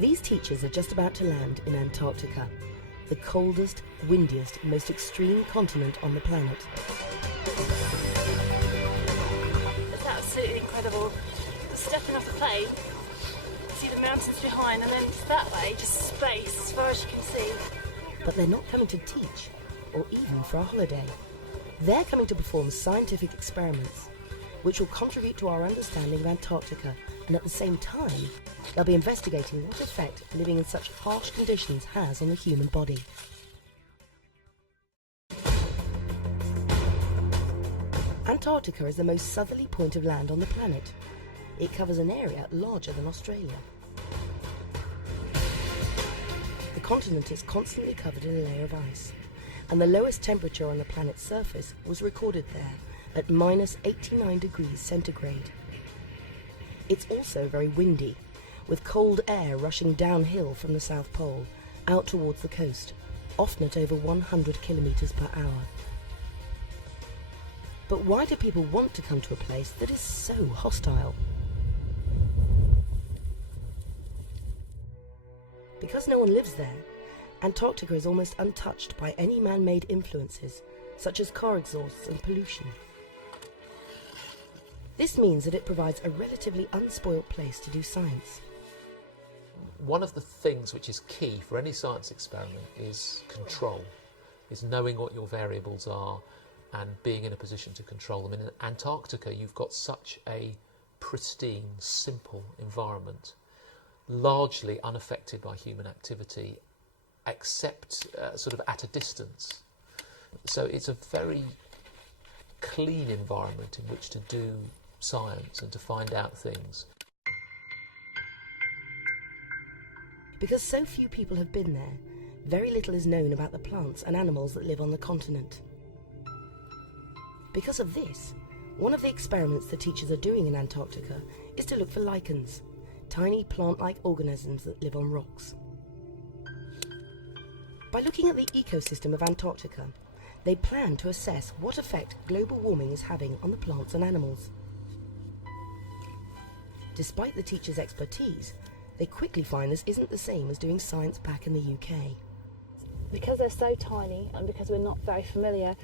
These teachers are just about to land in Antarctica, the coldest, windiest, most extreme continent on the planet. It's absolutely incredible. Stepping off the plane, see the mountains behind, and then that way, just space as far as you can see. But they're not coming to teach, or even for a holiday. They're coming to perform scientific experiments, which will contribute to our understanding of Antarctica, and at the same time, they'll be investigating what effect living in such harsh conditions has on the human body. Antarctica is the most southerly point of land on the planet. It covers an area larger than Australia. The continent is constantly covered in a layer of ice, and the lowest temperature on the planet's surface was recorded there at -89 degrees centigrade. It's also very windy, with cold air rushing downhill from the South Pole out towards the coast, often at over 100 kilometres per hour. But why do people want to come to a place that is so hostile? Because no one lives there, Antarctica is almost untouched by any man-made influences, such as car exhausts and pollution. This means that it provides a relatively unspoilt place to do science. One of the things which is key for any science experiment is control, is knowing what your variables are and being in a position to control them. In Antarctica, you've got such a pristine, simple environment, largely unaffected by human activity, except sort of at a distance. So it's a very clean environment in which to do science and to find out things. Because so few people have been there, very little is known about the plants and animals that live on the continent. Because of this, one of the experiments the teachers are doing in Antarctica is to look for lichens, tiny plant-like organisms that live on rocks. By looking at the ecosystem of Antarctica, they plan to assess what effect global warming is having on the plants and animals. Despite the teachers' expertise, they quickly find this isn't the same as doing science back in the UK. Because they're so tiny and because we're not very familiar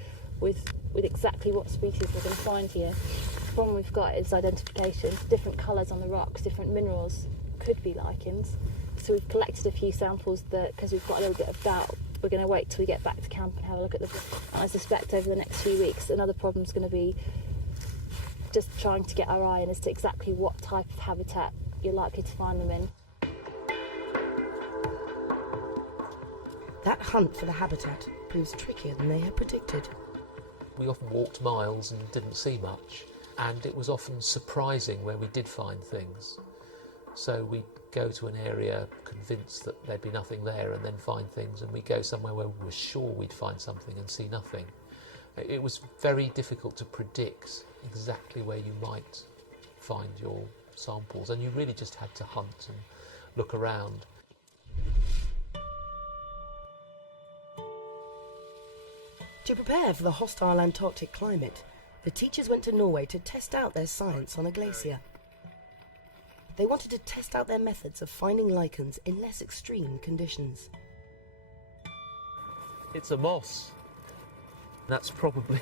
with exactly what species we're going to find here, the problem we've got is identification. Different colours on the rocks, different minerals could be lichens. So we've collected a few samples that, because we've got a little bit of doubt, we're going to wait till we get back to camp and have a look at them. And I suspect over the next few weeks another problem's going to be just trying to get our eye in as to exactly what type of habitat you're likely to find them in. That hunt for the habitat proves trickier than they had predicted. We often walked miles and didn't see much, and it was often surprising where we did find things. So we'd go to an area convinced that there'd be nothing there and then find things, and we'd go somewhere where we were sure we'd find something and see nothing. It was very difficult to predict exactly where you might find your samples, and you really just had to hunt and look around. To prepare for the hostile Antarctic climate, the teachers went to Norway to test out their science on a glacier. They wanted to test out their methods of finding lichens in less extreme conditions. It's a moss. That's probably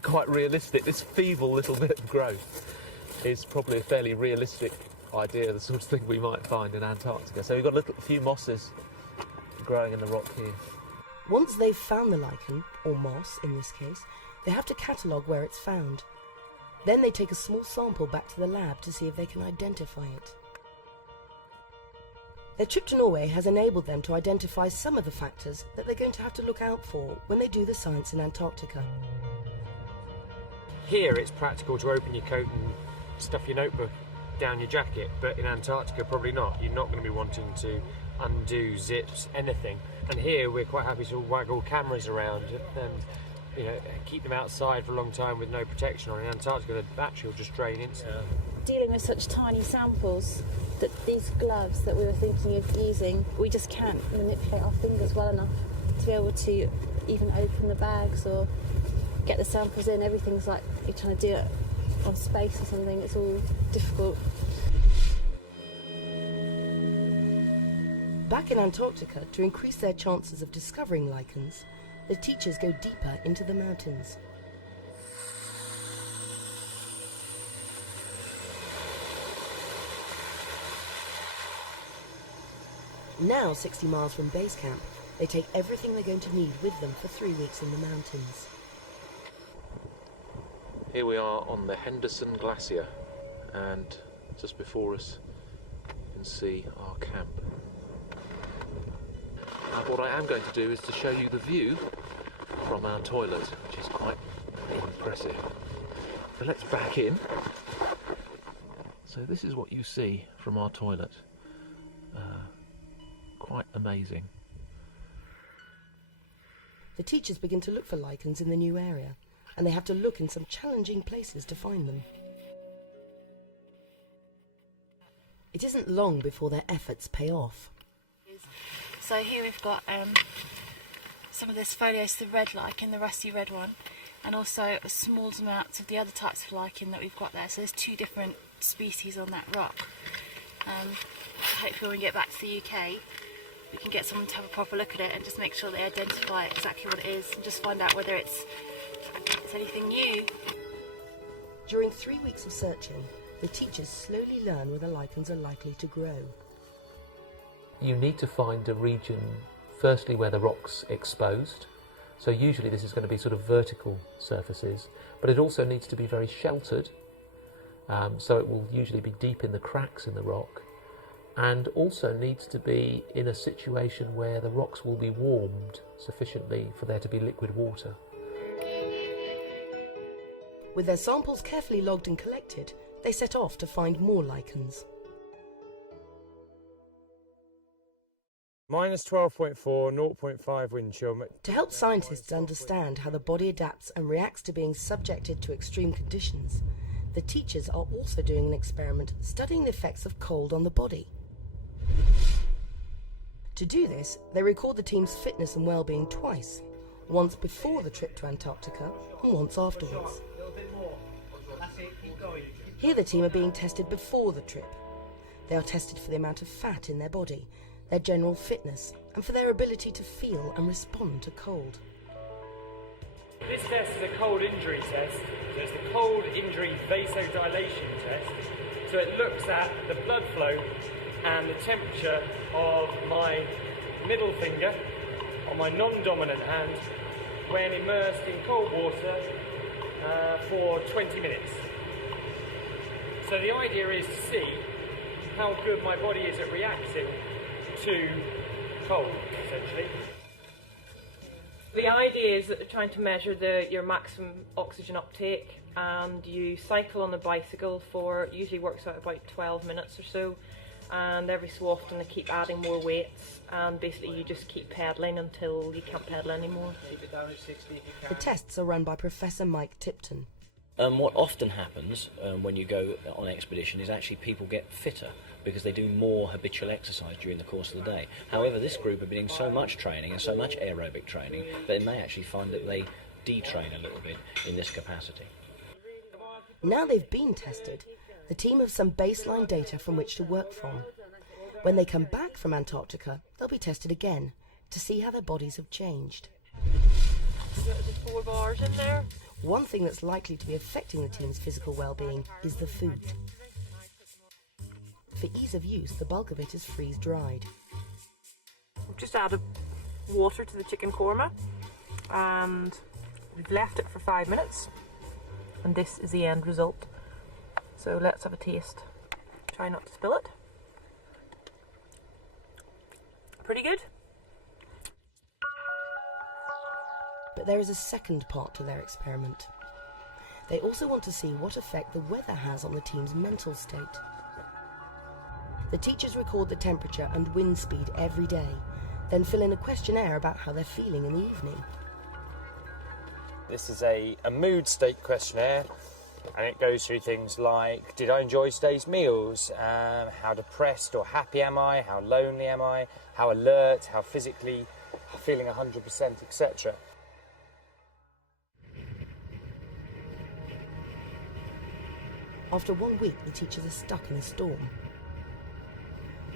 quite realistic. This feeble little bit of growth is probably a fairly realistic idea of the sort of thing we might find in Antarctica. So we've got a few mosses growing in the rock here. Once they've found the lichen, or moss in this case, they have to catalogue where it's found. Then they take a small sample back to the lab to see if they can identify it. Their trip to Norway has enabled them to identify some of the factors that they're going to have to look out for when they do the science in Antarctica. Here it's practical to open your coat and stuff your notebook down your jacket, but in Antarctica probably not. You're not going to be wanting to undo zips, anything. And here we're quite happy to waggle cameras around and keep them outside for a long time with no protection on. In Antarctica, the battery will just drain instantly. Dealing with such tiny samples, that these gloves that we were thinking of using, we just can't manipulate our fingers well enough to be able to even open the bags or get the samples in. Everything's like you're trying to do it on space or something. It's all difficult. Back in Antarctica, to increase their chances of discovering lichens, the teachers go deeper into the mountains. Now, 60 miles from base camp, they take everything they're going to need with them for 3 weeks in the mountains. Here we are on the Henderson Glacier, and just before us you can see our camp. Now, what I am going to do is to show you the view from our toilet, which is quite impressive. So let's back in. So this is what you see from our toilet. Quite amazing. The teachers begin to look for lichens in the new area, and they have to look in some challenging places to find them. It isn't long before their efforts pay off. So here we've got some of this foliose, the red lichen, the rusty red one, and also a small amounts of the other types of lichen that we've got there. So there's 2 different species on that rock. Hopefully when we get back to the UK, we can get someone to have a proper look at it and just make sure they identify exactly what it is and just find out whether it's anything new. During 3 weeks of searching, the teachers slowly learn where the lichens are likely to grow. You need to find a region, firstly, where the rock's exposed. So usually this is going to be sort of vertical surfaces, but it also needs to be very sheltered. So it will usually be deep in the cracks in the rock, and also needs to be in a situation where the rocks will be warmed sufficiently for there to be liquid water. With their samples carefully logged and collected, they set off to find more lichens. Minus 12.4, 0.5 wind chill. To help scientists understand how the body adapts and reacts to being subjected to extreme conditions, the teachers are also doing an experiment studying the effects of cold on the body. To do this, they record the team's fitness and well-being twice, once before the trip to Antarctica and once afterwards. Here the team are being tested before the trip. They are tested for the amount of fat in their body, their general fitness, and for their ability to feel and respond to cold. This test is a cold injury test. So it's the cold injury vasodilation test. So it looks at the blood flow and the temperature of my middle finger on my non-dominant hand when immersed in cold water for 20 minutes. So the idea is to see how good my body is at reacting to cold, essentially. The idea is that they're trying to measure your maximum oxygen uptake, and you cycle on the bicycle for, usually works out about 12 minutes or so, and every so often they keep adding more weights, and basically you just keep pedalling until you can't pedal anymore. Keep it down at 60 if you can. The tests are run by Professor Mike Tipton. What often happens when you go on expedition is actually people get fitter because they do more habitual exercise during the course of the day. However, this group are doing so much training and so much aerobic training that they may actually find that they detrain a little bit in this capacity. Now they've been tested, the team have some baseline data from which to work from. When they come back from Antarctica, they'll be tested again to see how their bodies have changed. There's 4 bars in there. One thing that's likely to be affecting the team's physical well-being is the food. For ease of use, the bulk of it is freeze-dried. We've just added water to the chicken korma, and we've left it for 5 minutes, and this is the end result. So let's have a taste. Try not to spill it. Pretty good. But there is a second part to their experiment. They also want to see what effect the weather has on the team's mental state. The teachers record the temperature and wind speed every day, then fill in a questionnaire about how they're feeling in the evening. This is a mood state questionnaire, and it goes through things like, did I enjoy today's meals? How depressed or happy am I? How lonely am I? How alert? How physically feeling 100%, etc. After 1 week, the teachers are stuck in a storm.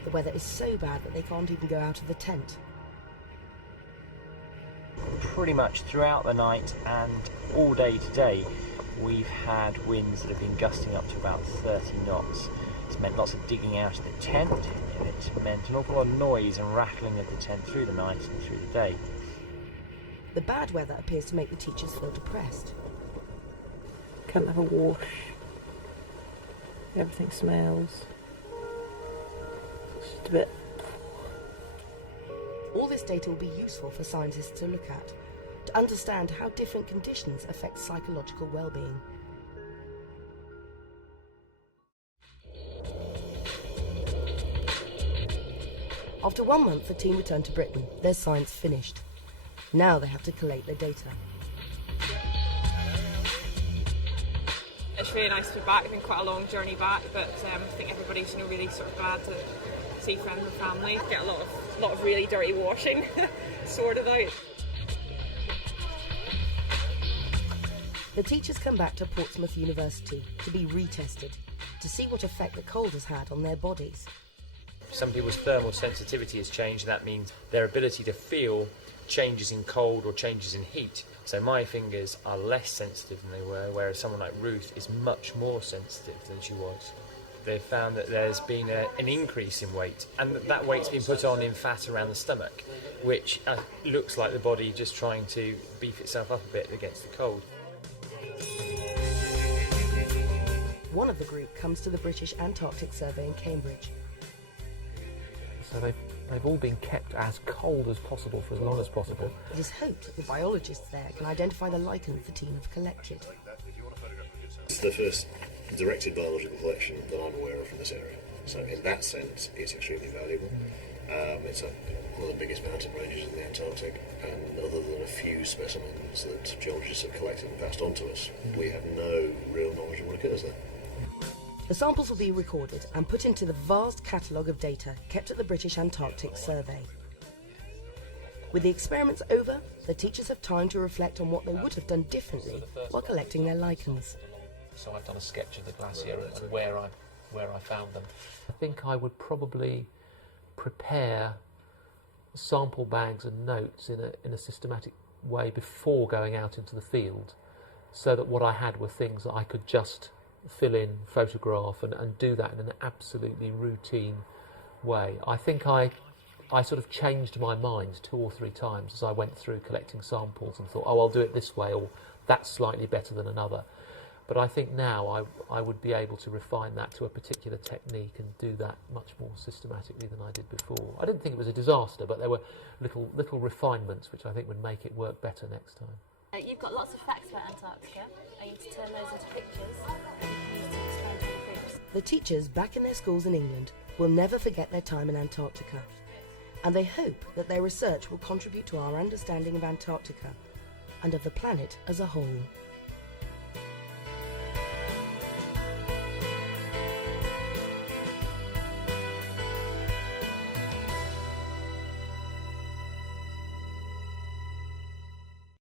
The weather is so bad that they can't even go out of the tent. Pretty much throughout the night and all day today, we've had winds that have been gusting up to about 30 knots. It's meant lots of digging out of the tent, and it's meant an awful lot of noise and rattling of the tent through the night and through the day. The bad weather appears to make the teachers feel depressed. Can't have a wash. Everything smells. It's just a bit. All this data will be useful for scientists to look at, to understand how different conditions affect psychological well-being. After 1 month, the team returned to Britain, their science finished. Now they have to collate their data. It's really nice to be back. It's been quite a long journey back, but I think everybody's really sort of glad to see friends and family. Get a lot of really dirty washing sorted out. The teachers come back to Portsmouth University to be retested, to see what effect the cold has had on their bodies. Some people's thermal sensitivity has changed. That means their ability to feel changes in cold or changes in heat. So my fingers are less sensitive than they were, whereas someone like Ruth is much more sensitive than she was. They've found that there's been an increase in weight, and that weight's been put on in fat around the stomach, which looks like the body just trying to beef itself up a bit against the cold. One of the group comes to the British Antarctic Survey in Cambridge. So they've all been kept as cold as possible for as long as possible. It is hoped that the biologists there can identify the lichens the team have collected. It's the first directed biological collection that I'm aware of from this area. So in that sense, it's extremely valuable. It's one of the biggest mountain ranges in the Antarctic, and other than a few specimens that geologists have collected and passed on to us, we have no real knowledge of what occurs there. The samples will be recorded and put into the vast catalogue of data kept at the British Antarctic Survey. With the experiments over, the teachers have time to reflect on what they would have done differently while collecting their lichens. So I've done a sketch of the glacier and where I found them. I think I would probably prepare sample bags and notes in a systematic way before going out into the field, so that what I had were things that I could just fill in, photograph and do that in an absolutely routine way. I think I sort of changed my mind 2 or 3 times as I went through collecting samples and thought, oh, I'll do it this way, or that's slightly better than another. But I think now I would be able to refine that to a particular technique and do that much more systematically than I did before. I didn't think it was a disaster, but there were little refinements which I think would make it work better next time. You've got lots of facts about Antarctica. Are you to turn those into pictures? And you can use to explain to the groups. The teachers back in their schools in England will never forget their time in Antarctica, and they hope that their research will contribute to our understanding of Antarctica and of the planet as a whole.